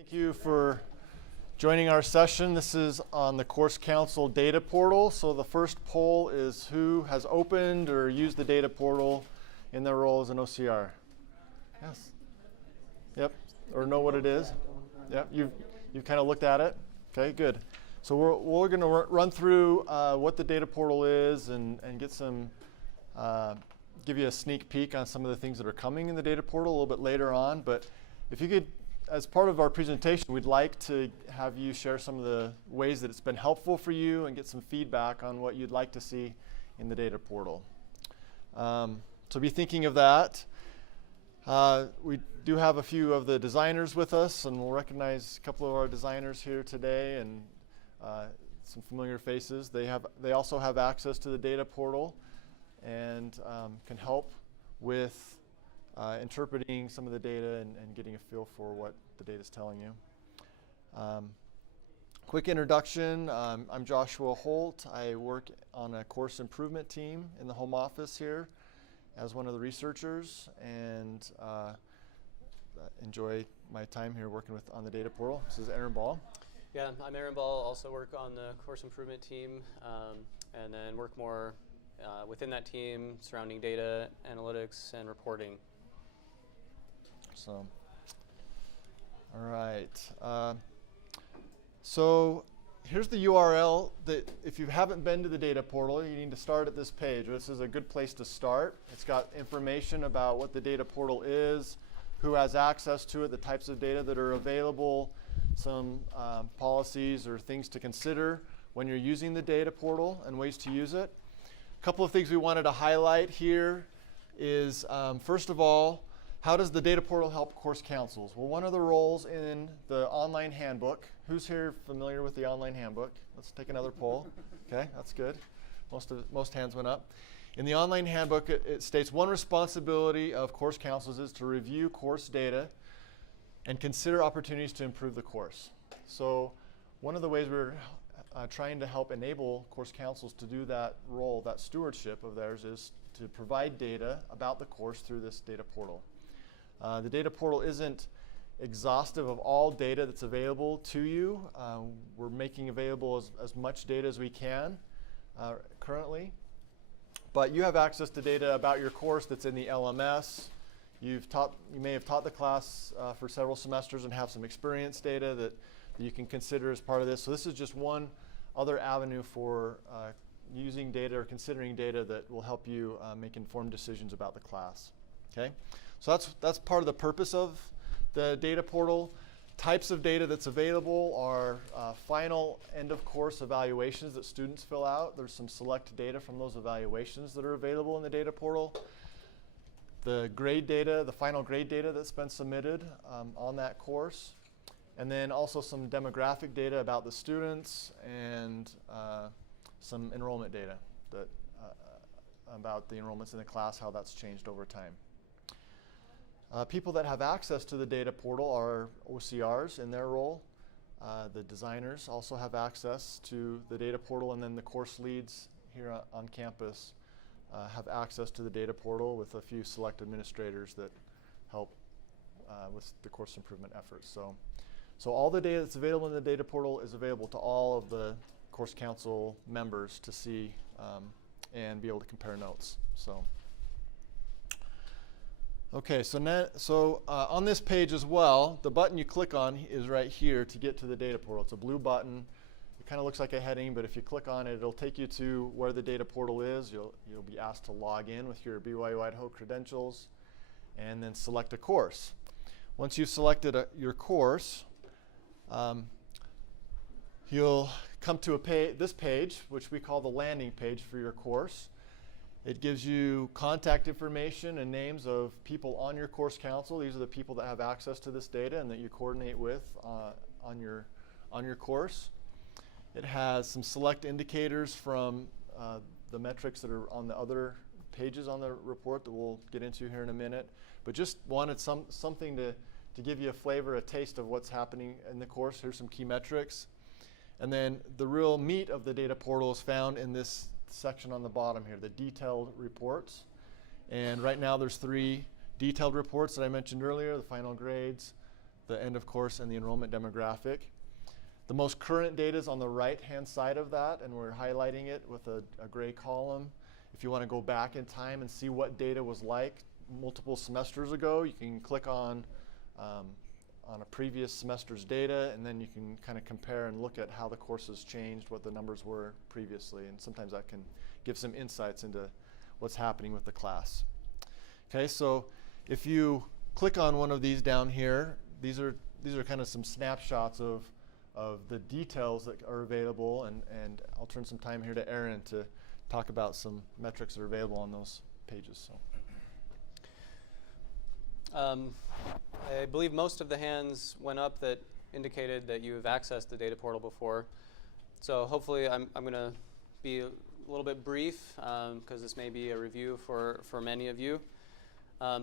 Thank you for joining our session. This is on the Course Council data portal. So the first poll is who has opened or used the data portal in their role as an OCR? Yes. Yep. Or know what it is? Yep. You've kind of looked at it? Okay, good. So we're going to run through what the data portal is and get some, give you a sneak peek on some of the things that are coming in the data portal a little bit later on. But if you could, as part of our presentation, we'd like to have you share some of the ways that it's been helpful for you and get some feedback on what you'd like to see in the data portal. So be thinking of that. We do have a few of the designers with us, and we'll recognize a couple of our designers here today and some familiar faces. They also have access to the data portal and can help with interpreting some of the data and getting a feel for what the data is telling you. Quick introduction, I'm Joshua Holt. I work on a course improvement team in the home office here as one of the researchers, and enjoy my time here working on the data portal. This is Aaron Ball. Yeah, I'm Aaron Ball, also work on the course improvement team, and then work more within that team surrounding data, analytics, and reporting. So, all right. So here's the URL that if you haven't been to the data portal, you need to start at this page. This is a good place to start. It's got information about what the data portal is, who has access to it, the types of data that are available, some policies or things to consider when you're using the data portal and ways to use it. A couple of things we wanted to highlight here is, first of all, how does the data portal help course councils? Well, one of the roles in the online handbook, who's here familiar with the online handbook? Let's take another poll. Okay, that's good. Most hands went up. In the online handbook, it states one responsibility of course councils is to review course data and consider opportunities to improve the course. So one of the ways we're trying to help enable course councils to do that role, that stewardship of theirs, is to provide data about the course through this data portal. The data portal isn't exhaustive of all data that's available to you. We're making available as much data as we can currently. But you have access to data about your course that's in the LMS. You may have taught the class for several semesters and have some experience data that you can consider as part of this. So this is just one other avenue for using data or considering data that will help you make informed decisions about the class. Okay? So that's part of the purpose of the data portal. Types of data that's available are final end of course evaluations that students fill out. There's some select data from those evaluations that are available in the data portal. The grade data, the final grade data that's been submitted on that course. And then also some demographic data about the students and some enrollment data that about the enrollments in the class, how that's changed over time. People that have access to the data portal are OCRs in their role. The designers also have access to the data portal, and then the course leads here on campus have access to the data portal with a few select administrators that help with the course improvement efforts. So all the data that's available in the data portal is available to all of the course council members to see and be able to compare notes. So. Okay, so on this page as well, the button you click on is right here to get to the data portal. It's a blue button. It kind of looks like a heading, but if you click on it, it'll take you to where the data portal is. You'll be asked to log in with your BYU-Idaho credentials and then select a course. Once you've selected your course, you'll come to this page, which we call the landing page for your course. It gives you contact information and names of people on your course council. These are the people that have access to this data and that you coordinate with on your course. It has some select indicators from the metrics that are on the other pages on the report that we'll get into here in a minute. But just wanted something to give you a flavor, a taste of what's happening in the course. Here's some key metrics. And then the real meat of the data portal is found in this section on the bottom here, the detailed reports. And right now there's 3 detailed reports that I mentioned earlier, the final grades, the end of course and the enrollment demographic. The most current data is on the right-hand side of that, and we're highlighting it with a gray column. If you want to go back in time and see what data was like multiple semesters ago, you can click on a previous semester's data, and then you can kind of compare and look at how the course has changed, what the numbers were previously, and sometimes that can give some insights into what's happening with the class. Okay, so if you click on one of these down here, these are kind of some snapshots of the details that are available, and I'll turn some time here to Aaron to talk about some metrics that are available on those pages. So. I believe most of the hands went up that indicated that you have accessed the data portal before. So hopefully I'm going to be a little bit brief because this may be a review for many of you.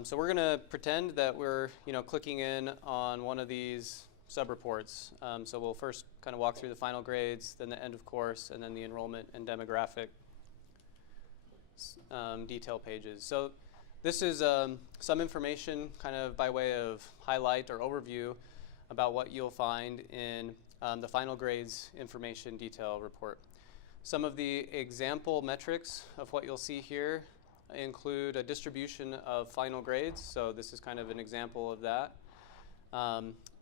So we're going to pretend that we're clicking in on one of these subreports. So we'll first kind of walk through the final grades, then the end of course, and then the enrollment and demographic detail pages. So this is some information kind of by way of highlight or overview about what you'll find in the final grades information detail report. Some of the example metrics of what you'll see here include a distribution of final grades. So this is kind of an example of that.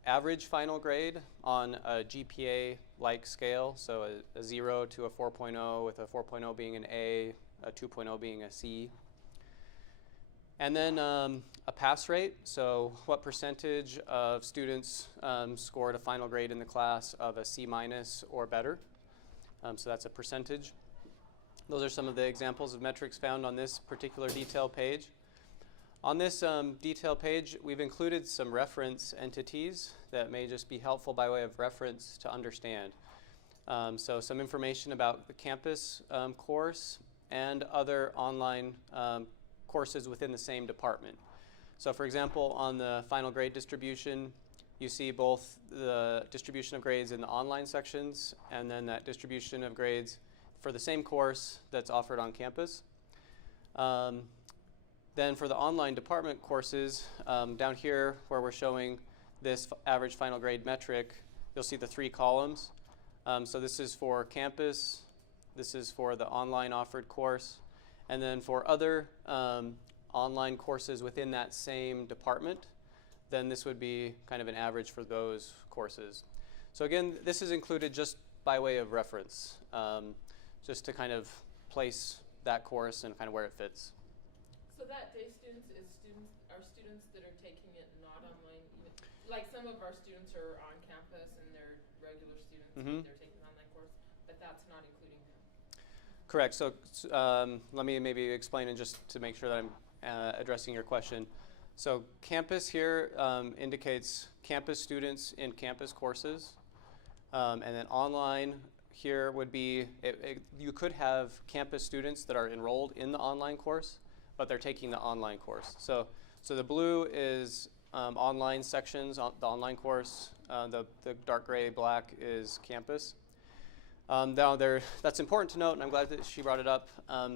Average final grade on a GPA-like scale, so a 0 to a 4.0, with a 4.0 being an A, a 2.0 being a C. And then a pass rate, so what percentage of students scored a final grade in the class of a C- or better. So that's a percentage. Those are some of the examples of metrics found on this particular detail page. On this detail page, we've included some reference entities that may just be helpful by way of reference to understand. So some information about the campus course and other online courses within the same department. So for example, on the final grade distribution, you see both the distribution of grades in the online sections and then that distribution of grades for the same course that's offered on campus. Then for the online department courses, down here where we're showing this average final grade metric, you'll see the 3 columns. So this is for campus, this is for the online offered course, and then for other online courses within that same department, then this would be kind of an average for those courses. So again, this is included just by way of reference, just to kind of place that course and kind of where it fits. So that day students are students that are taking it not online. Like some of our students are on campus and they're regular students, and they're taking an online course, but that's not including them. Correct. So let me maybe explain and just to make sure that I'm addressing your question. So campus here indicates campus students in campus courses, and then online here would be, you could have campus students that are enrolled in the online course, but they're taking the online course. So the blue is online sections, the online course. The dark gray black is campus. Now that's important to note, and I'm glad that she brought it up,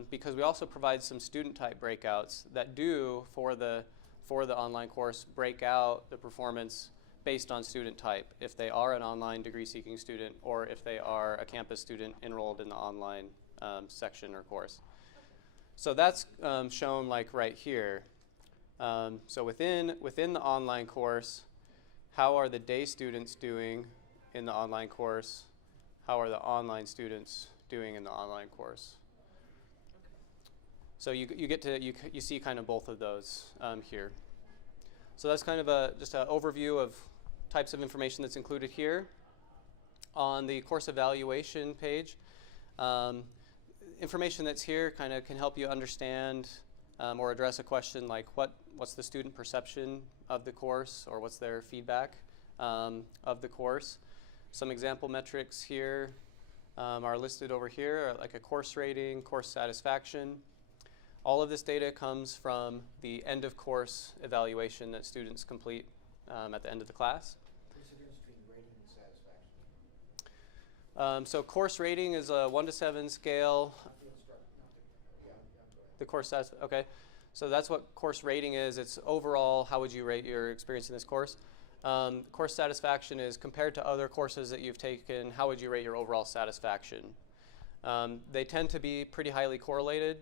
because we also provide some student type breakouts that do, for the online course, break out the performance based on student type, if they are an online degree seeking student or if they are a campus student enrolled in the online section or course. So that's shown like right here. So within the online course, how are the day students doing in the online course? How are the online students doing in the online course? So you get to you see kind of both of those here. So that's kind of just an overview of types of information that's included here. On the course evaluation page, information that's here kind of can help you understand or address a question like what's the student perception of the course, or what's their feedback of the course. Some example metrics here are listed over here, like a course rating, course satisfaction. All of this data comes from the end of course evaluation that students complete at the end of the class. What's the difference between rating and satisfaction? So course rating is a 1 to 7 scale. The course satisfaction, okay. So that's what course rating is. It's overall, how would you rate your experience in this course? Course satisfaction is compared to other courses that you've taken, how would you rate your overall satisfaction? They tend to be pretty highly correlated.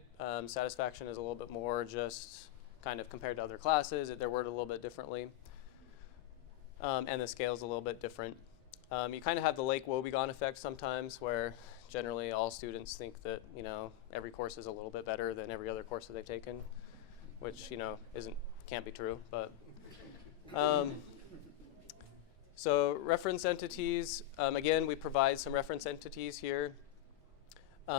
Satisfaction is a little bit more just kind of compared to other classes. They're worded a little bit differently. And the scale is a little bit different. You kind of have the Lake Wobegon effect sometimes, where generally all students think that, you know, every course is a little bit better than every other course that they've taken, which, you know, can't be true. But so reference entities, again, we provide some reference entities here.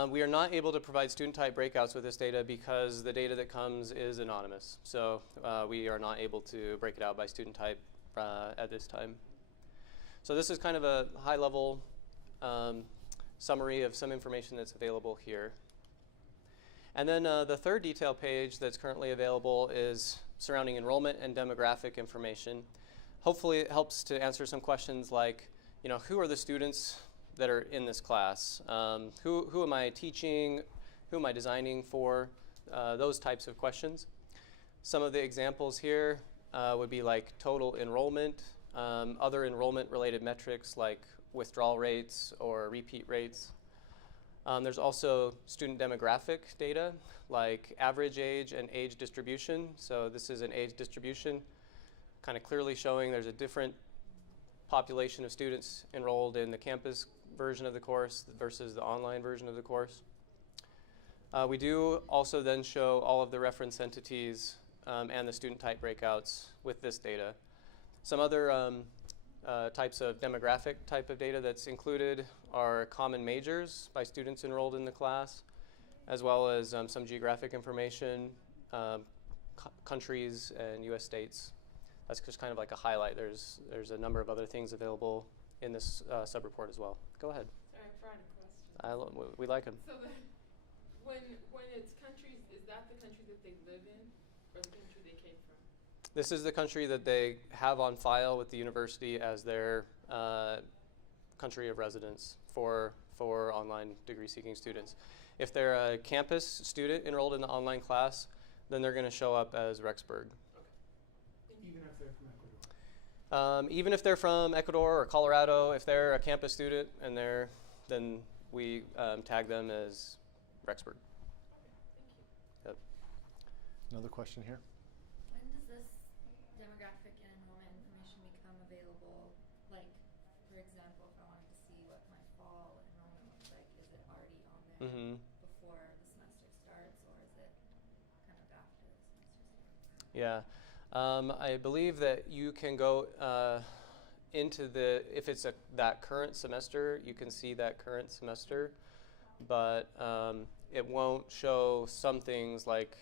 We are not able to provide student type breakouts with this data because the data that comes is anonymous. So we are not able to break it out by student type at this time. So this is kind of a high level summary of some information that's available here. And then the third detail page that's currently available is surrounding enrollment and demographic information. Hopefully it helps to answer some questions like, you know, who are the students that are in this class? Who am I teaching? Who am I designing for? Those types of questions. Some of the examples here would be like total enrollment, other enrollment related metrics like withdrawal rates or repeat rates. There's also student demographic data like average age and age distribution. So this is an age distribution, kind of clearly showing there's a different population of students enrolled in the campus version of the course versus the online version of the course. We do also then show all of the reference entities and the student type breakouts with this data. Some other types of demographic type of data that's included are common majors by students enrolled in the class, as well as some geographic information, countries and US states. That's just kind of like a highlight. There's a number of other things available in this sub-report as well. Go ahead. Sorry, I forgot a question. We like them. So when it's countries, is that the country that they live in or the country they came from? This is the country that they have on file with the university as their country of residence for online degree-seeking students. If they're a campus student enrolled in the online class, then they're going to show up as Rexburg. Even if they're from Ecuador? Even if they're from Ecuador or Colorado, if they're a campus student and then we tag them as Rexburg. Yep. Another question here. When does this demographic and enrollment information become available? Like, for example, if I wanted to see what my fall enrollment looks like, is it already on there before the semester starts, or is it kind of after the semester starts? Yeah. I believe that you can go into if it's that current semester, you can see that current semester, but it won't show some things like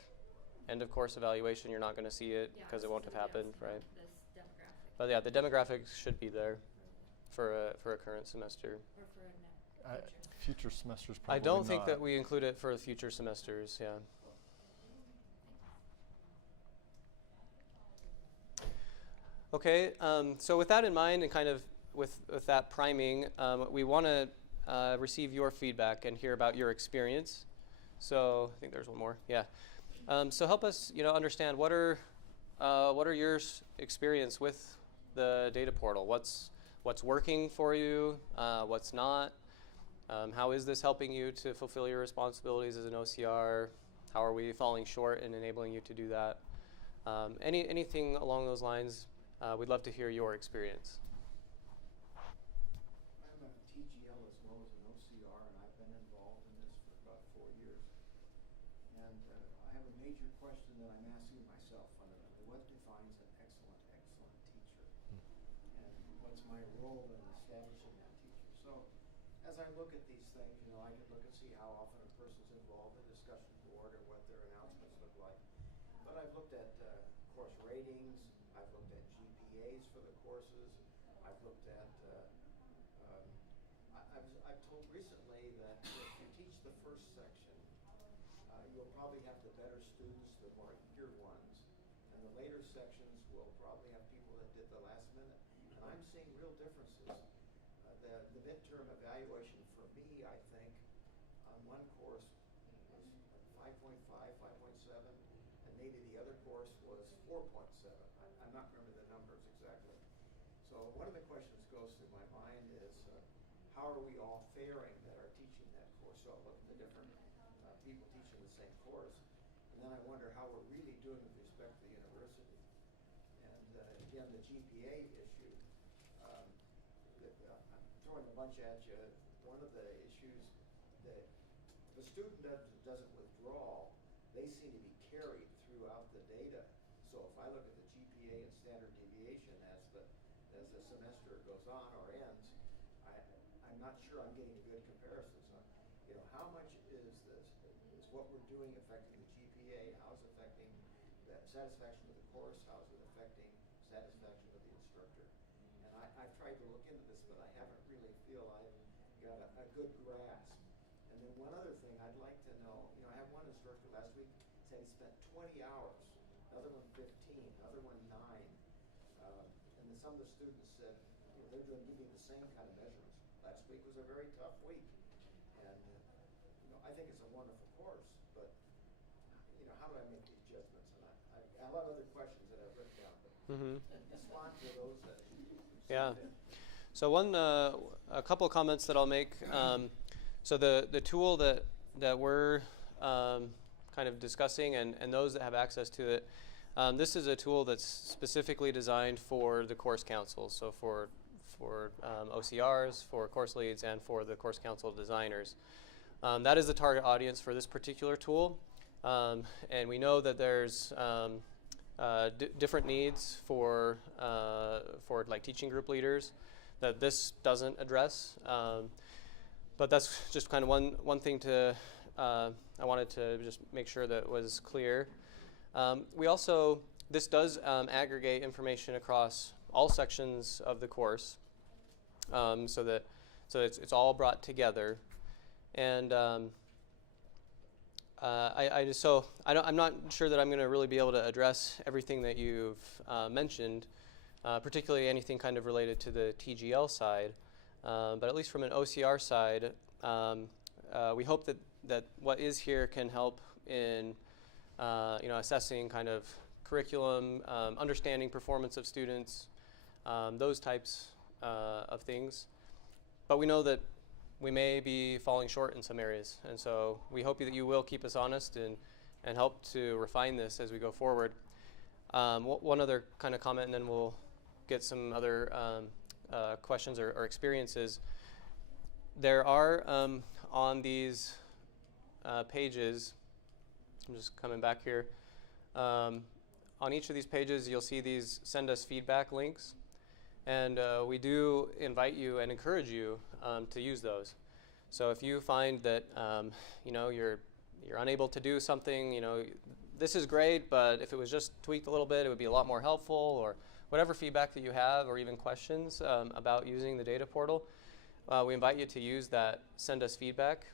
end of course evaluation. You're not going to see it because it won't have happened, right? This demographic. But yeah, the demographics should be there for a current semester. Or for a future. Future semesters probably I don't think not. that we include it for the future semesters, yeah. Okay, so with that in mind and kind of with that priming, we want to receive your feedback and hear about your experience. So I think there's one more, yeah. So help us, understand what are your experience with the data portal? What's working for you? What's not? How is this helping you to fulfill your responsibilities as an OCR? How are we falling short in enabling you to do that? Anything along those lines? We'd love to hear your experience. I'm a TGL as well as an OCR, and I've been involved in this for about 4 years. And I have a major question that I'm asking myself fundamentally. What defines an excellent teacher? And what's my role in establishing that teacher? So as I look at these things, I can look and see how often a person's involved in a discussion board or what their announcements look like. But I've looked at course ratings. I've looked at GPAs for the courses. I've looked at, I've told recently that if you teach the first section, you'll probably have the better students, the more eager ones. And the later sections will probably have people that did the last minute. And I'm seeing real differences. The midterm evaluation for me, I think, on one course was 5.5, 5.7, and maybe the other course was 4.7. I'm not remembering the numbers exactly. So one of the questions goes through my mind is, how are we all faring that are teaching that course? So I look at the different people teaching the same course, and then I wonder how we're really doing with respect to the university. And again, the GPA issue, I'm throwing a bunch at you. One of the issues that the student doesn't withdraw, they seem to be carried throughout the data. So if I look at the GPA and standard deviation as the semester goes on or ends, I'm not sure I'm getting a good comparison. So, how much is what we're doing affecting the GPA? How is it affecting the satisfaction with the course? How is it affecting satisfaction with the instructor? And I've tried to look into this, but I haven't really feel I've got a good grasp. And then one other thing I'd like to know, I had one instructor last week said he spent 20 hours, another one 15, another one 9. And then some of the students said, they're giving the same kind of measurements. Last week was a very tough week. And, I think it's a wonderful course, but, how do I make these judgments? And I have a lot of other questions that I've written down, but respond to those that Yeah. So a couple of comments that I'll make. So the tool that we're kind of discussing, and those that have access to it, this is a tool that's specifically designed for the course councils, so for OCRs, for course leads, and for the course council designers. That is the target audience for this particular tool, and we know that there's different needs for like teaching group leaders that this doesn't address, but that's just kind of one thing to I wanted to just make sure that was clear. This does aggregate information across all sections of the course, so it's all brought together, and I'm not sure that I'm going to really be able to address everything that you've mentioned, particularly anything kind of related to the TGL side, but at least from an OCR side, we hope that what is here can help in assessing kind of curriculum, understanding performance of students, those types of things. But we know that we may be falling short in some areas, and so we hope that you will keep us honest and help to refine this as we go forward. One other kind of comment, and then we'll get some other questions or experiences. There are on these pages, I'm just coming back here, on each of these pages you'll see these send us feedback links, and we do invite you and encourage you to use those. So if you find that you're unable to do something, this is great, but if it was just tweaked a little bit, it would be a lot more helpful, or whatever feedback that you have, or even questions about using the data portal, we invite you to use that send us feedback.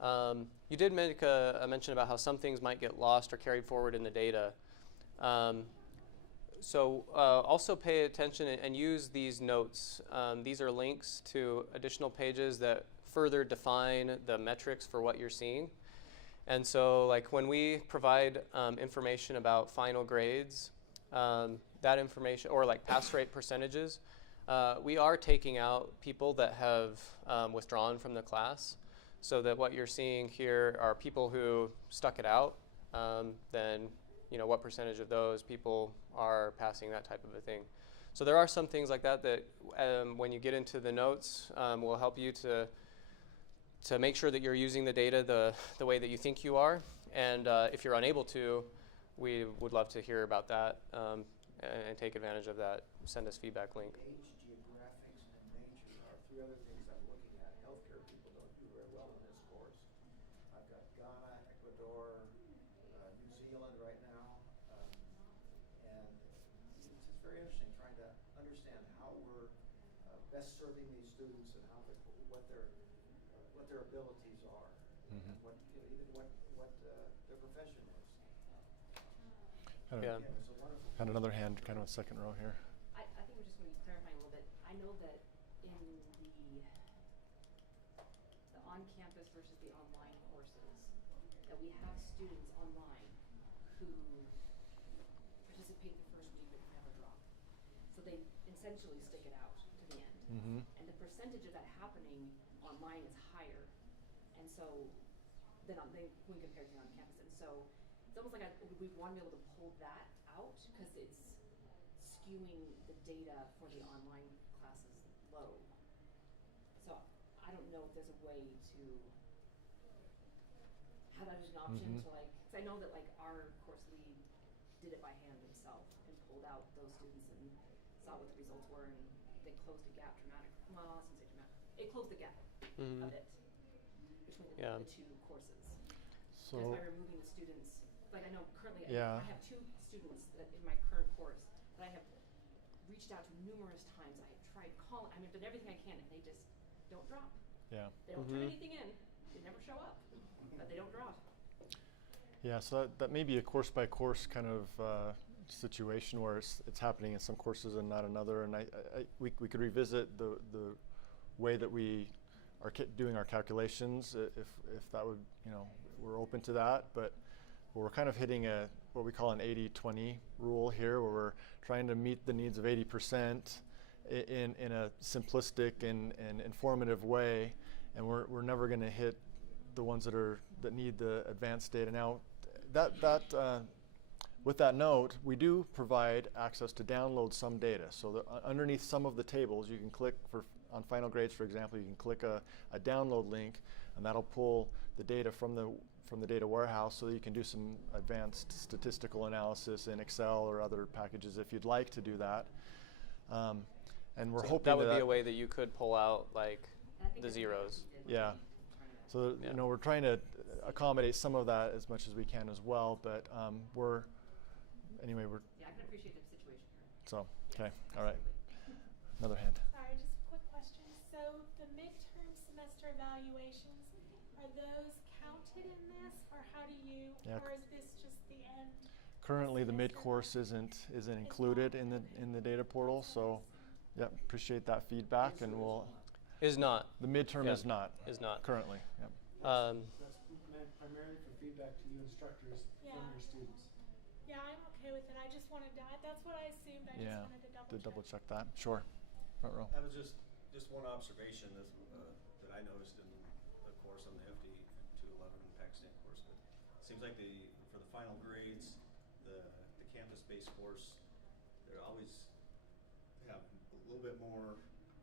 You did make a mention about how some things might get lost or carried forward in the data. So also pay attention and use these notes. These are links to additional pages that further define the metrics for what you're seeing. And so like when we provide information about final grades, that information, or like pass rate percentages, we are taking out people that have withdrawn from the class, so that what you're seeing here are people who stuck it out. Then what percentage of those people are passing, that type of a thing. So there are some things like that when you get into the notes will help you to make sure that you're using the data the way that you think you are. And if you're unable to, we would love to hear about that and take advantage of that. Send us feedback link. Age, geographics, and nature are 3 other things I'm looking at. Healthcare people don't do very well in this course. I've got Ghana, Ecuador, New Zealand right now, and it's just very interesting trying to understand how we're best serving these students and how what their abilities are, and what their profession is. Yeah. It's a wonderful. Had another hand, kind of a second row here. I think we're just going to be clarifying a little bit. I know that in the on-campus versus the online courses, that we have students online who participate the first week but never drop. So they essentially stick it out to the end. Mm-hmm. And the percentage of that happening online is higher. And so than when compared to on campus. And so it's almost like we want to be able to pull that out because it's skewing the data for the online classes low. So I don't know if there's a way to have that as an option to like, because I know that like our course lead did it by hand themselves and pulled out those students and saw what the results were, and they closed the gap dramatically. Well, I shouldn't say dramatic. It closed the gap a bit between the two courses. So Just by removing the students. Like I know currently Yeah. I have 2 students that in my current course that I have reached out to numerous times. I have tried calling, I mean, I've done everything I can, and they just don't drop. yeah. They don't turn anything in. They never show up, but they don't drop. Yeah, so that may be a course by course kind of situation where it's happening in some courses and not another. And we could revisit the way that we are doing our calculations if that would, we're open to that. But we're kind of hitting what we call an 80-20 rule here, where we're trying to meet the needs of 80% in a simplistic and informative way, and we're never going to hit the ones that need the advanced data. Now, with that note, we do provide access to download some data. So underneath some of the tables, you can click on final grades, for example, you can click a download link, and that'll pull the data from the data warehouse, so that you can do some advanced statistical analysis in Excel or other packages if you'd like to do that. And we're hoping that would be a way that you could pull out like the zeros. Yeah. So we're trying to accommodate some of that as much as we can as well. But we're. Yeah, I can appreciate the situation here. So okay, all right. Another hand. Sorry, just a quick question. So the midterm semester evaluations, are those counted in this, or how do you, or is this just the end? Currently, the mid-course isn't included in the data portal. So, yeah, appreciate that feedback, and we'll. Is not. The midterm is not. Is not. Currently. Yep. That's meant primarily for feedback to you instructors from your students. Yeah, I'm okay with it. I just wanted to, that's what I assumed. I just wanted to double check. That. Sure. Front row. That was just one observation that I noticed in the course on the FD 211 Pakistan course. But it seems like for the final grades, the campus-based course, they always have a little bit more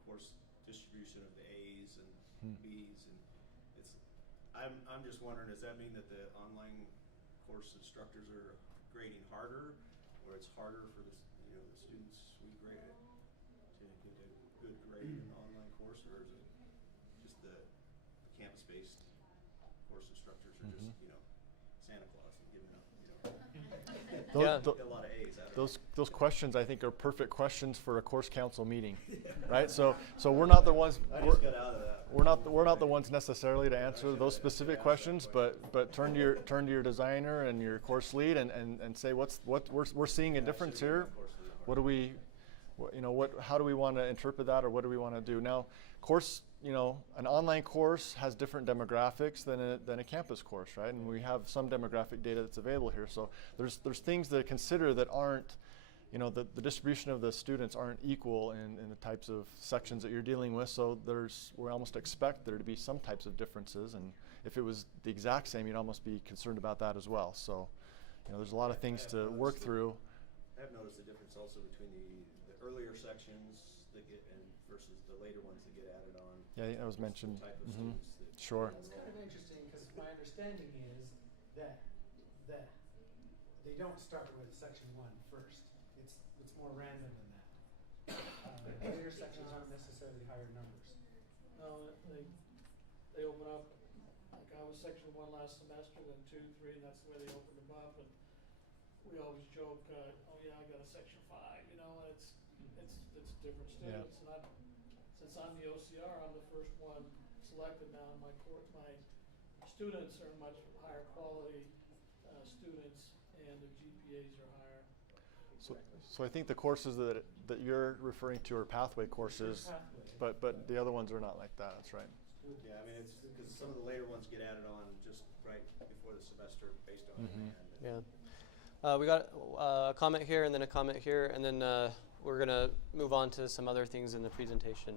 course distribution of the A's and B's, and I'm just wondering, does that mean that the online course instructors are grading harder, or it's harder for the students we grade to get a good grade in the online course, or is it just the campus-based course instructors are just Santa Claus and giving up a lot of A's out of it? Those questions, I think, are perfect questions for a course council meeting, right? So we're not the ones. I just got out of that. We're not the ones necessarily to answer those specific questions, but turn to your designer and your course lead and say what we're seeing a difference here. What do we, how do we want to interpret that, or what do we want to do now? Course, an online course has different demographics than a campus course, right? And we have some demographic data that's available here. So there's things to consider that aren't, the distribution of the students aren't equal in the types of sections that you're dealing with. So we almost expect there to be some types of differences. And if it was the exact same, you'd almost be concerned about that as well. So, there's a lot of things to work through. I've noticed the difference also between the earlier sections that get versus the later ones that get added on. Yeah, I think that was mentioned. Type of students that Sure. It's kind of interesting because my understanding is that they don't start with section 1 first. It's more random than that. Later sections aren't necessarily higher numbers. No, they open up, like I was section 1 last semester, then 2, 3, and that's the way they opened them up. And we always joke, oh yeah, I got a section 5, and it's different students. And since I'm the OCR, I'm the first one selected now in my course. My students are much higher quality students, and their GPAs are higher. So I think the courses that you're referring to are pathway courses, but the other ones are not like that. That's right. Yeah, I mean, it's because some of the later ones get added on just right before the semester based on demand. Yeah. We got a comment here, and then a comment here, and then we're going to move on to some other things in the presentation.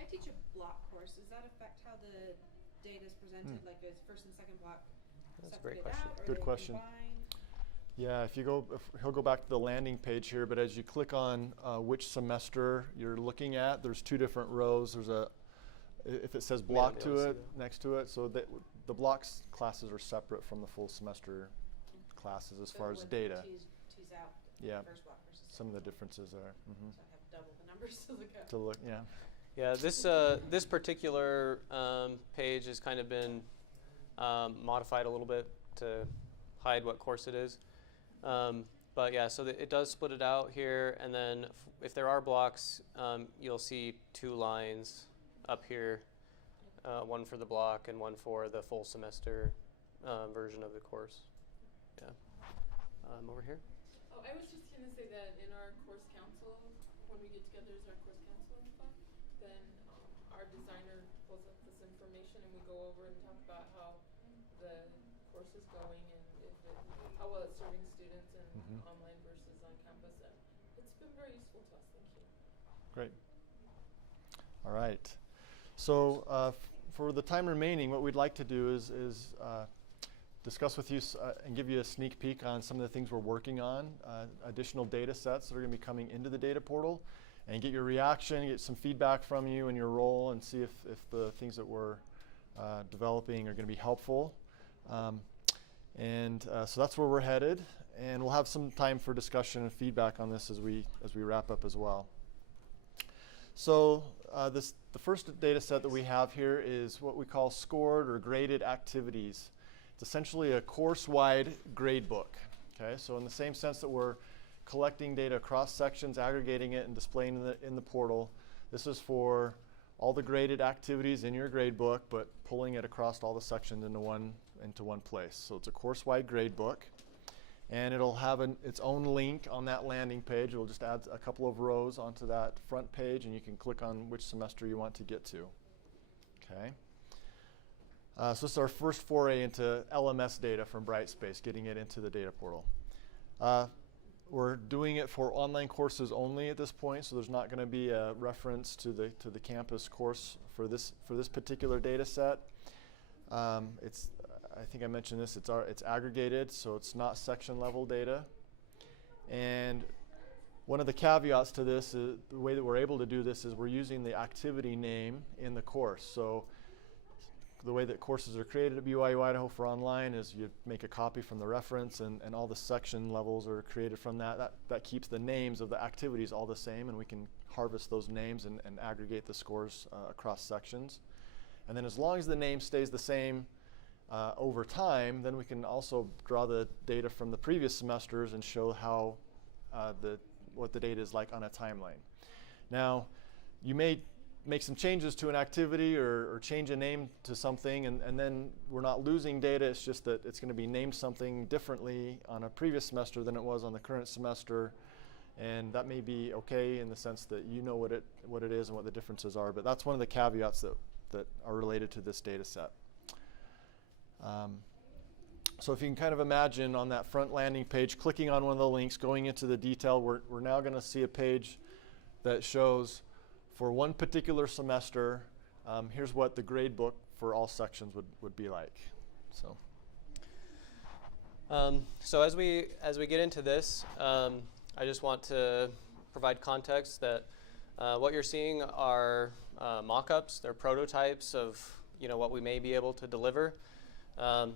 I teach a block course. Does that affect how the data is presented? Like is first and second block That's a great separated question. out, or Good they question. combined? Yeah, if he'll go back to the landing page here, but as you click on which semester you're looking at, there's two different rows. There's if it says block to it, next to it, so that the blocks classes are separate from the full semester classes as far as data. Tease out Yeah, the first block versus some of the differences there. Mm-hmm. so I have double the numbers to look at. To look, yeah. Yeah, this particular page has kind of been modified a little bit to hide what course it is. But yeah, so it does split it out here, and then if there are blocks, you'll see two lines up here, one for the block and one for the full semester version of the course. Yeah. Over here. Oh, I was just gonna say that in our course council, when we get together as our course council and stuff, then our designer pulls up this information and we go over and talk about how the course is going and how well it's serving students and online versus on campus. And it's been very useful to us. Thank you. Great. All right. So for the time remaining, what we'd like to do is discuss with you and give you a sneak peek on some of the things we're working on, additional data sets that are going to be coming into the data portal, and get your reaction, get some feedback from you in your role, and see if the things that we're developing are going to be helpful. So that's where we're headed, and we'll have some time for discussion and feedback on this as we wrap up as well. So the first data set that we have here is what we call scored or graded activities. It's essentially a course-wide grade book. Okay, so in the same sense that we're collecting data across sections, aggregating it, and displaying in the portal, this is for all the graded activities in your grade book, but pulling it across all the sections into one place. So it's a course-wide grade book, and it'll have its own link on that landing page. It'll just add a couple of rows onto that front page, and you can click on which semester you want to get to. Okay. So this is our first foray into LMS data from Brightspace, getting it into the data portal. We're doing it for online courses only at this point, so there's not going to be a reference to the campus course for this particular data set. I think I mentioned this. It's aggregated, so it's not section level data. And one of the caveats to this is the way that we're able to do this is we're using the activity name in the course. So the way that courses are created at BYU-Idaho for online is you make a copy from the reference, and all the section levels are created from that. That keeps the names of the activities all the same, and we can harvest those names and aggregate the scores across sections. And then as long as the name stays the same over time, then we can also draw the data from the previous semesters and show how what the data is like on a timeline. Now, you may make some changes to an activity or change a name to something, and then we're not losing data. It's just that it's going to be named something differently on a previous semester than it was on the current semester, and that may be okay in the sense that you know what it is and what the differences are, but that's one of the caveats that are related to this data set. So if you can kind of imagine on that front landing page, clicking on one of the links, going into the detail, we're now going to see a page that shows for one particular semester, here's what the grade book for all sections would be like. So as we get into this, I just want to provide context that what you're seeing are mock-ups. They're prototypes of what we may be able to deliver.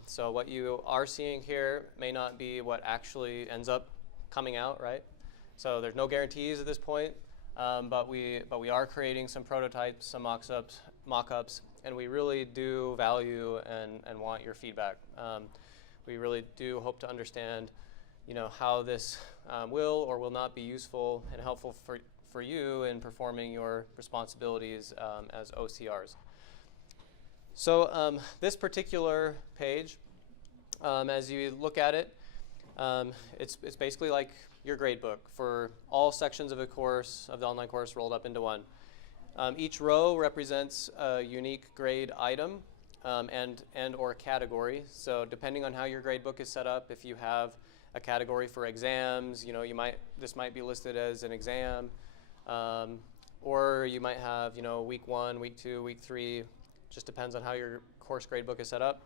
So what you are seeing here may not be what actually ends up coming out, right? So there's no guarantees at this point. But we are creating some prototypes, some mock-ups, and we really do value and want your feedback. We really do hope to understand, how this will or will not be useful and helpful for you in performing your responsibilities as OCRs. So this particular page, as you look at it, it's basically like your grade book for all sections of a course, of the online course, rolled up into one. Each row represents a unique grade item and or category. So depending on how your grade book is set up, if you have a category for exams. You know, this might be listed as an exam, or you might have, you know, week 1, week 2, week 3. Just depends on how your course gradebook is set up.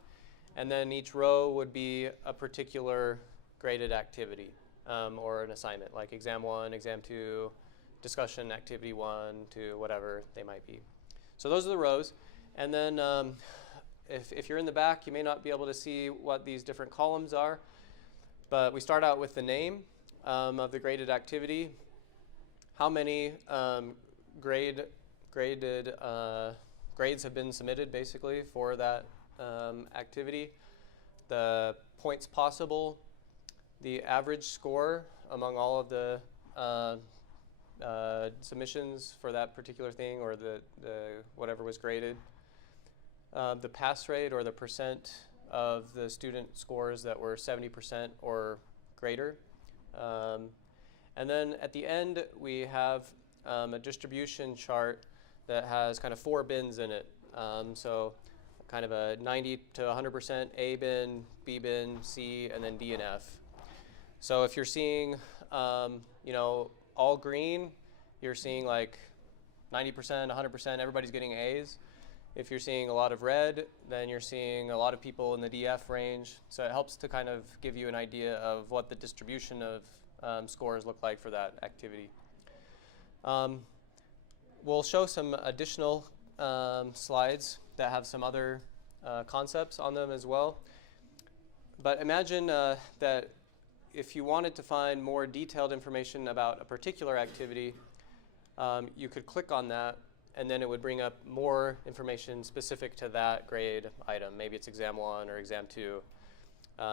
And then each row would be a particular graded activity or an assignment, like exam 1, exam 2, discussion activity 1, 2, whatever they might be. So those are the rows. And then if you're in the back, you may not be able to see what these different columns are. But we start out with the name of the graded activity, how many grades have been submitted basically for that activity, the points possible, the average score among all of the submissions for that particular thing or the whatever was graded, the pass rate or the percent of the student scores that were 70% or greater. And then at the end, we have a distribution chart that has kind of 4 bins in it. So kind of a 90 to 100% A bin, B bin, C, and then D and F. So if you're seeing, you know, all green, you're seeing like 90%, 100%, everybody's getting A's. If you're seeing a lot of red, then you're seeing a lot of people in the DF range. So it helps to kind of give you an idea of what the distribution of scores look like for that activity. We'll show some additional slides that have some other concepts on them as well. But imagine that if you wanted to find more detailed information about a particular activity, you could click on that, and then it would bring up more information specific to that grade item. Maybe it's exam 1 or exam 2.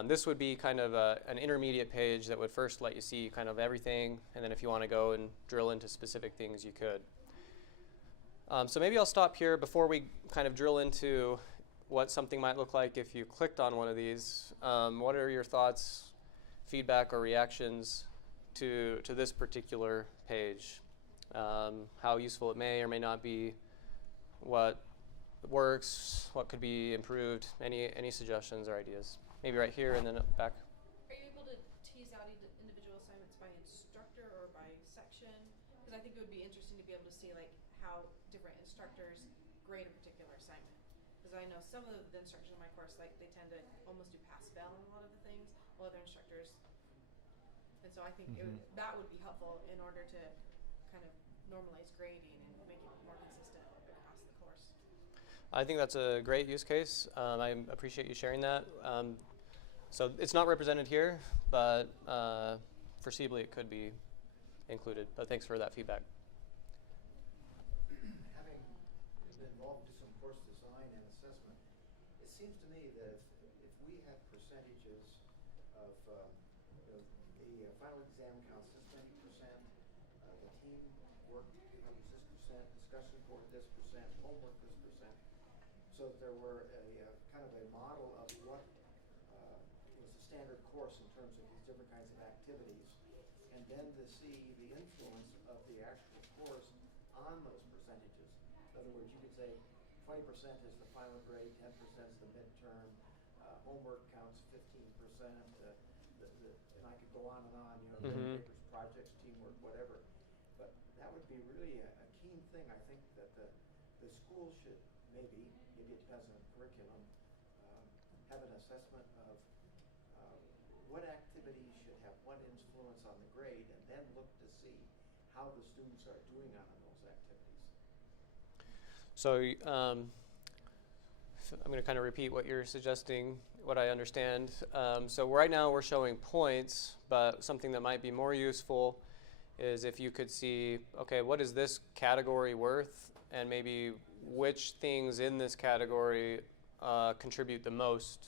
This would be kind of an intermediate page that would first let you see kind of everything, and then if you want to go and drill into specific things, you could. So maybe I'll stop here before we kind of drill into what something might look like if you clicked on one of these. What are your thoughts, feedback, or reactions to this particular page? How useful it may or may not be, what works, what could be improved, any suggestions or ideas? Maybe right here and then up back. Are you able to tease out individual assignments by instructor or by section? Because I think it would be interesting to be able to see like how different instructors grade a particular assignment. Because I know some of the instructors in my course, like they tend to almost do pass-fail on a lot of the things, while other instructors. And so I think that would be helpful in order to kind of normalize grading and make it more consistent across the course. I think that's a great use case. I appreciate you sharing that. So it's not represented here, but foreseeably it could be included. But thanks for that feedback. Having been involved in some course design and assessment, it seems to me that if we had percentages of the final exam counts this many percent, the team work becomes this percent, discussion board this percent, homework this percent, so that there were a kind of a model of what was the standard course in terms of these different kinds of activities, and then to see the influence of the actual course on those percentages. In other words, you could say 20% is the final grade, 10% is the midterm, homework counts 15%, and I could go on and on, you know, papers, projects, teamwork, whatever. But that would be really a keen thing. I think that the school should maybe it depends on the curriculum, have an assessment of what activities should have what influence on the grade, and then look to see how the students are doing on those activities. So I'm going to kind of repeat what you're suggesting, what I understand. So right now we're showing points, but something that might be more useful is if you could see, okay, what is this category worth, and maybe which things in this category contribute the most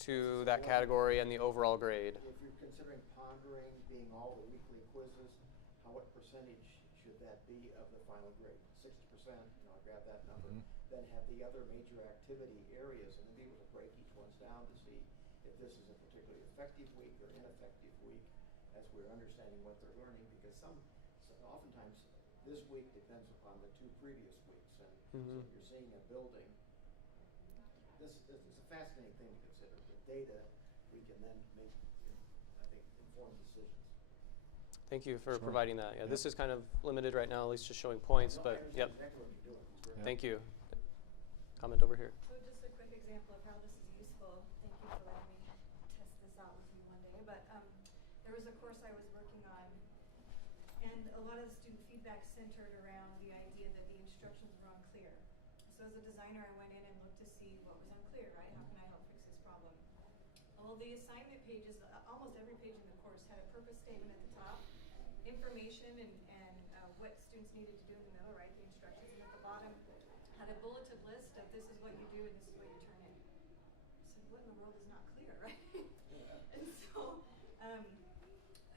to that category and the overall grade. If you're considering pondering being all the weekly quizzes, what percentage should that be of the final grade? 60%, you know, grab that number. Then have the other major activity areas, and then be able to break each one down to see if this is a particularly effective week or ineffective week as we're understanding what they're learning, because oftentimes this week depends upon the 2 previous weeks, and so you're seeing a building. This is a fascinating thing to consider. The data we can then make, I think, informed decisions. Thank you for Sure. providing that. Yeah, Yep. this is kind of limited right now, at least just showing points, No, I but understand yep. exactly what you're doing. It's great. Yep. Thank you. Comment over here. So just a quick example of how this is useful. Thank you for letting me test this out with you one day. But there was a course I was working on, and a lot of the student feedback centered around the idea that the instructions were unclear. So as a designer, I went in and looked to see what was unclear, right? How can I help fix this problem? Well, the assignment pages, almost every page in the course had a purpose statement at the top, information and what students needed to do in the middle, right? The instructions, and at the bottom had a bulleted list of this is what you do and this is what you turn in. So what in the world is not clear, right? And so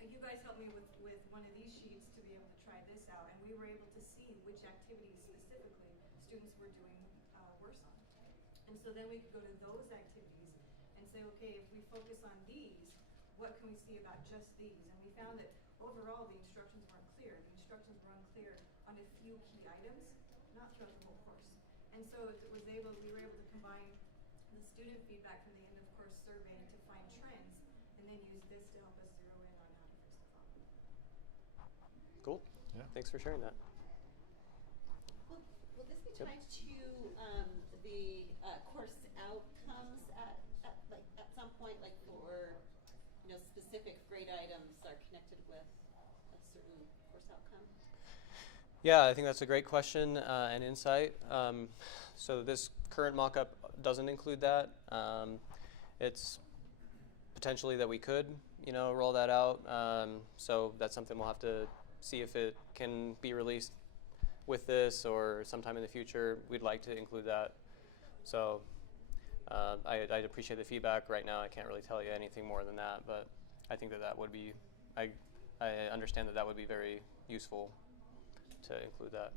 you guys helped me with one of these sheets to be able to try this out, and we were able to see which activities specifically students were doing worse on. And so then we could go to those activities and say, okay, if we focus on these, what can we see about just these? And we found that overall the instructions weren't clear. The instructions were unclear on a few key items, not throughout the whole course. And so we were able to combine the student feedback from the end of course survey to find trends, and then use this to help us zero in on how to fix the problem. Cool. Yeah. Thanks for sharing that. Will this be Yep. tied to the course outcomes at some point, like for specific grade items are connected with a certain course outcome? Yeah, I think that's a great question and insight. So this current mock-up doesn't include that. It's potentially that we could, roll that out. So that's something we'll have to see if it can be released with this or sometime in the future. We'd like to include that. So I'd appreciate the feedback. Right now I can't really tell you anything more than that, but I think that would be, I understand that would be very useful to include that.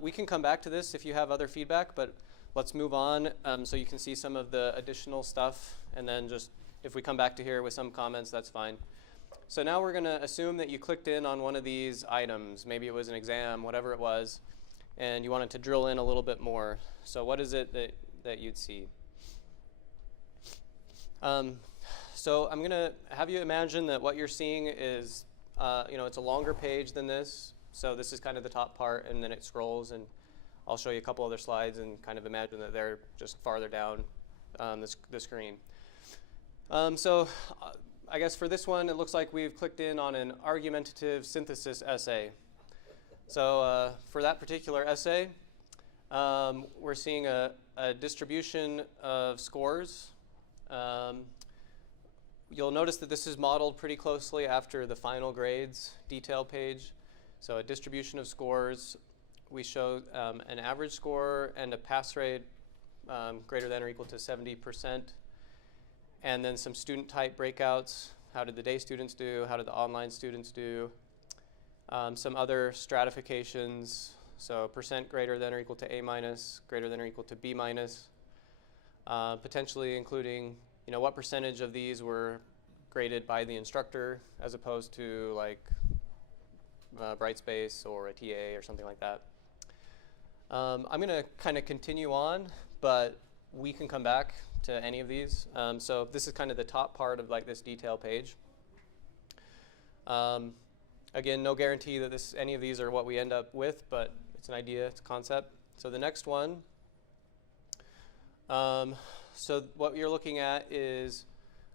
We can come back to this if you have other feedback, but let's move on so you can see some of the additional stuff, and then just if we come back to here with some comments, that's fine. So now we're going to assume that you clicked in on one of these items. Maybe it was an exam, whatever it was, and you wanted to drill in a little bit more. So what is it that you'd see? So I'm going to have you imagine that what you're seeing is, it's a longer page than this. So this is kind of the top part, and then it scrolls, and I'll show you a couple other slides and kind of imagine that they're just farther down the screen. So I guess for this one, it looks like we've clicked in on an argumentative synthesis essay. So for that particular essay, we're seeing a distribution of scores. You'll notice that this is modeled pretty closely after the final grades detail page. So a distribution of scores. We show an average score and a pass rate greater than or equal to 70%. And then some student type breakouts. How did the day students do? How did the online students do? Some other stratifications. So percent greater than or equal to A minus, greater than or equal to B minus. Potentially including, what percentage of these were graded by the instructor as opposed to like Brightspace or a TA or something like that. I'm going to kind of continue on, but we can come back to any of these. So this is kind of the top part of like this detail page. Again, no guarantee that any of these are what we end up with, but it's an idea, it's a concept. So the next one, so what you're looking at is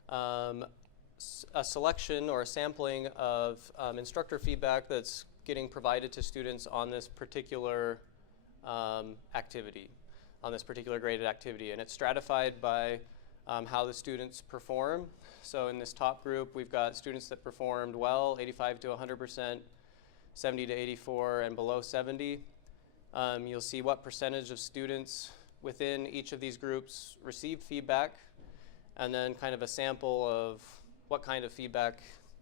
a selection or a sampling of instructor feedback that's getting provided to students on this particular activity, on this particular graded activity. And it's stratified by how the students perform. So in this top group, we've got students that performed well, 85 to 100%, 70 to 84, and below 70. You'll see what percentage of students within each of these groups received feedback, and then kind of a sample of what kind of feedback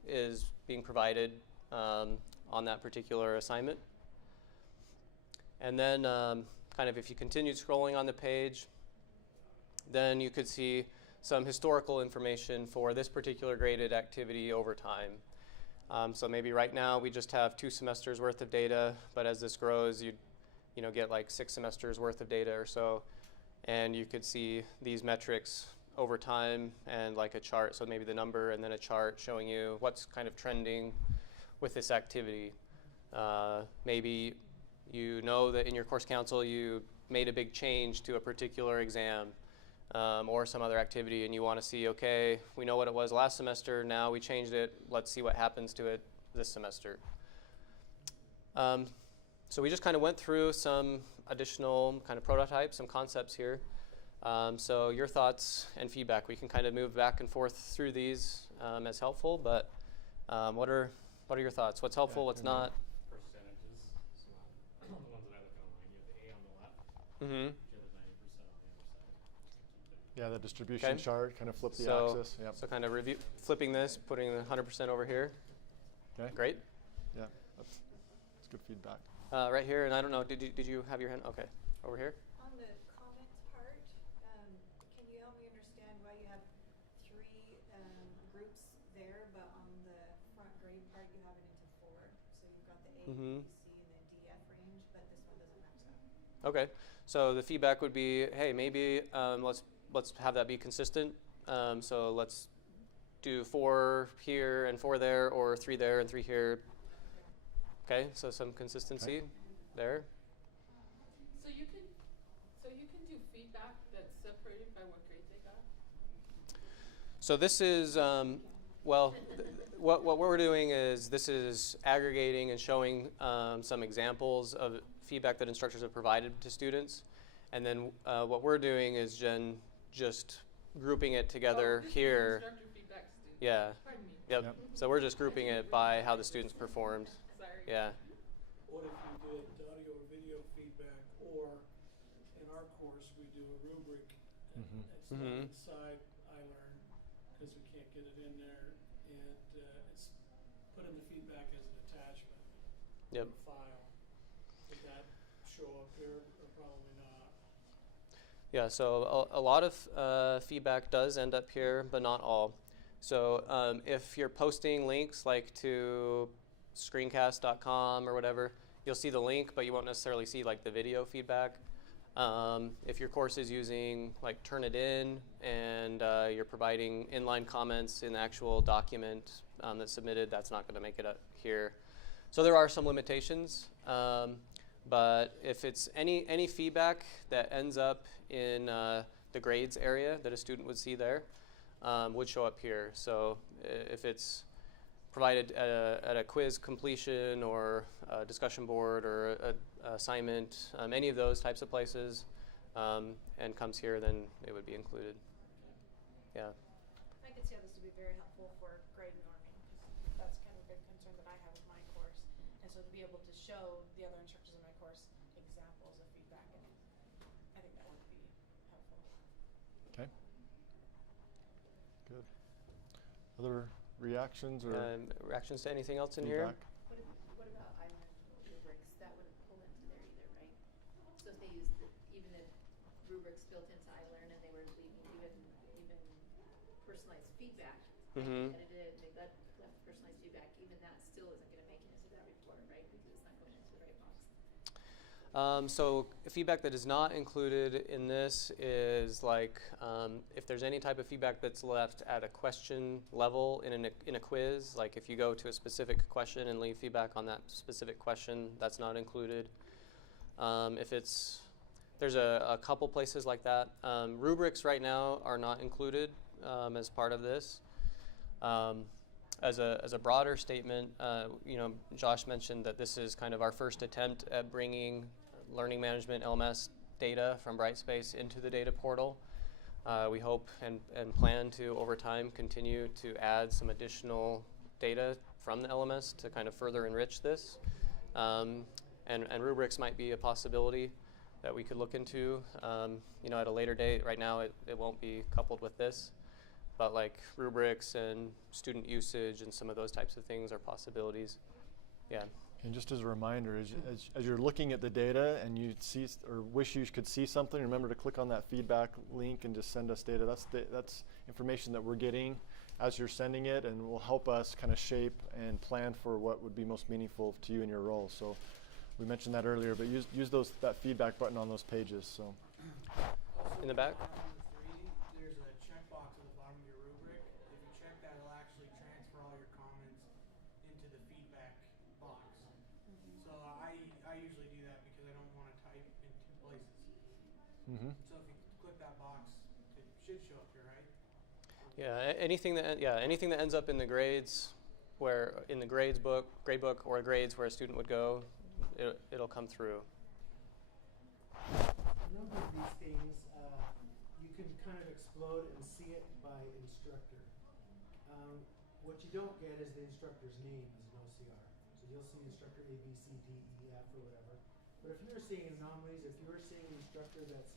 is being provided on that particular assignment. And then kind of if you continue scrolling on the page, then you could see some historical information for this particular graded activity over time. So maybe right now we just have 2 semesters worth of data, but as this grows, you get like 6 semesters worth of data or so, and you could see these metrics over time and like a chart, so maybe the number and then a chart showing you what's kind of trending with this activity. Maybe you know that in your course council you made a big change to a particular exam or some other activity, and you want to see, okay, we know what it was last semester, now we changed it, let's see what happens to it this semester. So we just kind of went through some additional kind of prototypes, some concepts here. So your thoughts and feedback, we can kind of move back and forth through these as helpful, but what are your thoughts? What's helpful, what's not? Percentages, so the ones that I look online, you have the A on the left, Mm-hmm. you have the 90% on the other side. Yeah, the distribution Okay. chart, kind of flip the So, axis. Yep. so kind of flipping this, putting the 100% over here. Okay. Great. Yeah, that's good feedback. Right here, and I don't know, did you have your hand? Okay, over here. On the comments part, can you help me understand why you have 3 groups there, but on the front grade part you have it into 4? So you've got the A, Mm-hmm. B, C, and then D, F range, but this one doesn't max out. Okay, so the feedback would be, hey, maybe let's have that be consistent. So let's do 4 here and 4 there, or 3 there and 3 here. Okay, so some consistency there. So you can do feedback that's separated by what grade they got? So this is, what we're doing is this is aggregating and showing some examples of feedback that instructors have provided to students. And then what we're doing is just grouping it together this is here. instructor feedback student. Yeah. Pardon me. Yep. So we're just grouping it by how the students performed. Sorry. Yeah. What if you did audio or video feedback, or in our course we do a rubric and it's not Mhm. inside iLearn because we can't get it in there, and it's put in the feedback as an attachment Yep. to a file. Would that show up here or probably not? Yeah, so a lot of feedback does end up here, but not all. So if you're posting links like to screencast.com or whatever, you'll see the link, but you won't necessarily see like the video feedback. If your course is using like Turnitin and you're providing inline comments in the actual document that's submitted, that's not going to make it up here. So there are some limitations, but if it's any feedback that ends up in the grades area that a student would see there, would show up here. So if it's provided at a quiz completion or a discussion board or a assignment, any of those types of places, and comes here, then it would be included. Yeah. I could see how this would be very helpful for grade norming, because that's kind of a big concern that I have with my course. And so to be able to show the other instructors in my course examples of feedback, and I think that would be helpful. Okay. Good. Other reactions or reactions to anything else in feedback? here? What about iLearn rubrics? That wouldn't pull into there either, right? So if they used even if rubrics built into iLearn and they were leaving even personalized feedback, Mm-hmm. edited, they left personalized feedback, even that still isn't going to make it into that report, right? Because it's not going into the right box. So feedback that is not included in this is like if there's any type of feedback that's left at a question level in a quiz, like if you go to a specific question and leave feedback on that specific question, that's not included. There's a couple places like that. Rubrics right now are not included as part of this. As a broader statement, Josh mentioned that this is kind of our first attempt at bringing learning management LMS data from Brightspace into the data portal. We hope and plan to, over time, continue to add some additional data from the LMS to kind of further enrich this. And rubrics might be a possibility that we could look into at a later date. Right now, it won't be coupled with this. But like rubrics and student usage and some of those types of things are possibilities. Yeah. And just as a reminder, as you're looking at the data and you see or wish you could see something, remember to click on that feedback link and just send us data. That's information that we're getting as you're sending it, and will help us kind of shape and plan for what would be most meaningful to you in your role. So we mentioned that earlier, but use that feedback button on those pages. So in the back. There's a check So if you click that box, it should show up here, right? Anything that ends up in the grades, where in the grade book or grades where a student would go, it'll come through. A number of these things, you can kind of explode and see it by instructor. What you don't get is the instructor's name as an OCR. So you'll see instructor A, B, C, D, E, F, or whatever. But if you're seeing anomalies, if you're seeing an instructor that's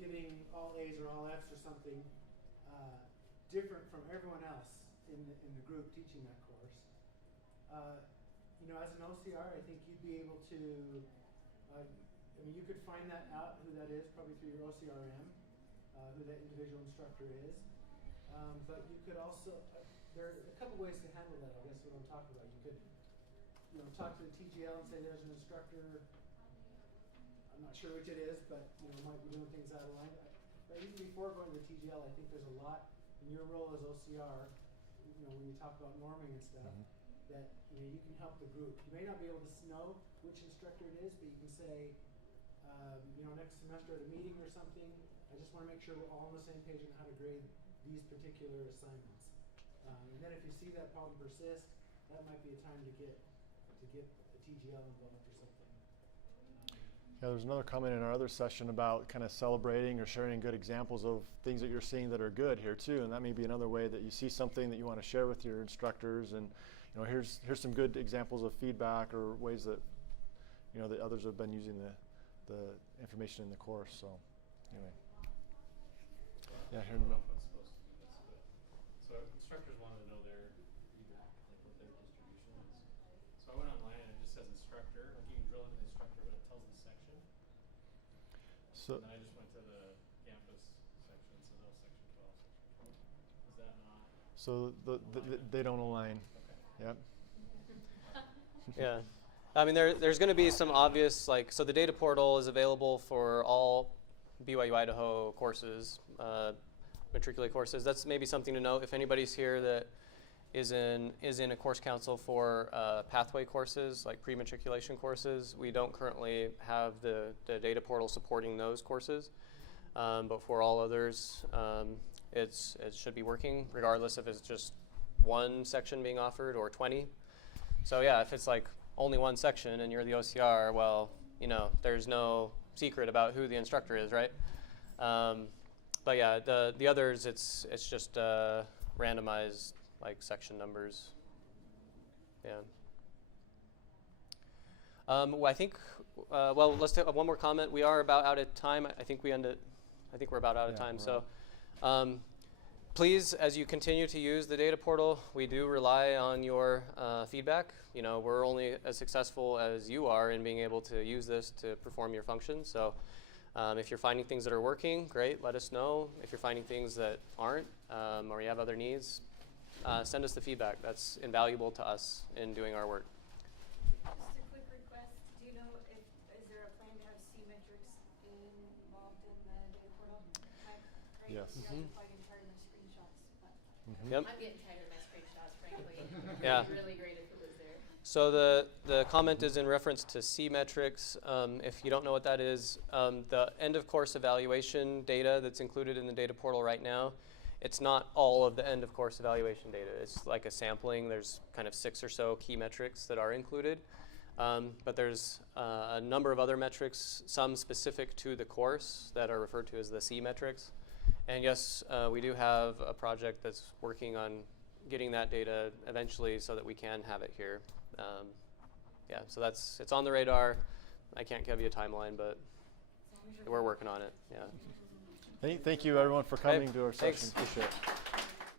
getting all A's or all F's or something different from everyone else in the group teaching that course, as an OCR, I think you'd be able to, you could find that out, who that is, probably through your OCRM, who that individual instructor is. But you could also, there are a couple ways to handle that, I guess, what I'm talking about. You could, talk to the TGL and say there's an instructor, I'm not sure which it is, but, might be doing things out of line. But even before going to the TGL, I think there's a lot in your role as OCR, when you talk about norming and stuff, that you can help the group. You may not be able to know which instructor it is, but you can say, next semester at a meeting or something, I just want to make sure we're all on the same page on how to grade these particular assignments. And then if you see that problem persist, that might be a time to get a TGL involved or something. Yeah, there's another comment in our other session about kind of celebrating or sharing good examples of things that you're seeing that are good here too, and that may be another way that you see something that you want to share with your instructors, and here's some good examples of feedback or ways that that others have been using the information in the course. So anyway, yeah, here. I don't know if I'm supposed to do this, but so instructors wanted to know their feedback, like what their distribution is. So I went online and it just says instructor, like you can drill into the instructor, but it tells the section. So and then I just went to the campus section, so no section 12, section 12. Is that not? So they don't align. Okay. Yep. Yeah. I mean, there's going to be some obvious, so the data portal is available for all BYU-Idaho courses, matriculate courses. That's maybe something to note. If anybody's here that is in a course council for pathway courses, like pre-matriculation courses, we don't currently have the data portal supporting those courses. But for all others, it should be working, regardless if it's just one section being offered or 20. So yeah, if it's only one section and you're the OCR, well, there's no secret about who the instructor is, right? But yeah, the others, it's just randomized section numbers. Yeah. I think. Let's take one more comment. We are about out of time. I think we're about out of time. So. Please, as you continue to use the data portal, we do rely on your feedback. We're only as successful as you are in being able to use this to perform your functions. So if you're finding things that are working, great, let us know. If you're finding things that aren't, or you have other needs, send us the feedback. That's invaluable to us in doing our work. Just a quick request. Do you know is there a plan to have C metrics involved in the data portal? Yes. Yep. I'm getting tired of my screenshots, frankly. Yeah. It'd be really great if it was there. So the comment is in reference to C metrics. If you don't know what that is, the end of course evaluation data that's included in the data portal right now, it's not all of the end of course evaluation data. It's like a sampling. There's kind of 6 or so key metrics that are included. But there's a number of other metrics, some specific to the course that are referred to as the C metrics. And yes, we do have a project that's working on getting that data eventually so that we can have it here. So it's on the radar. I can't give you a timeline, but we're working on it. Yeah. Thank you, everyone, for coming to our session. Thanks. Appreciate it.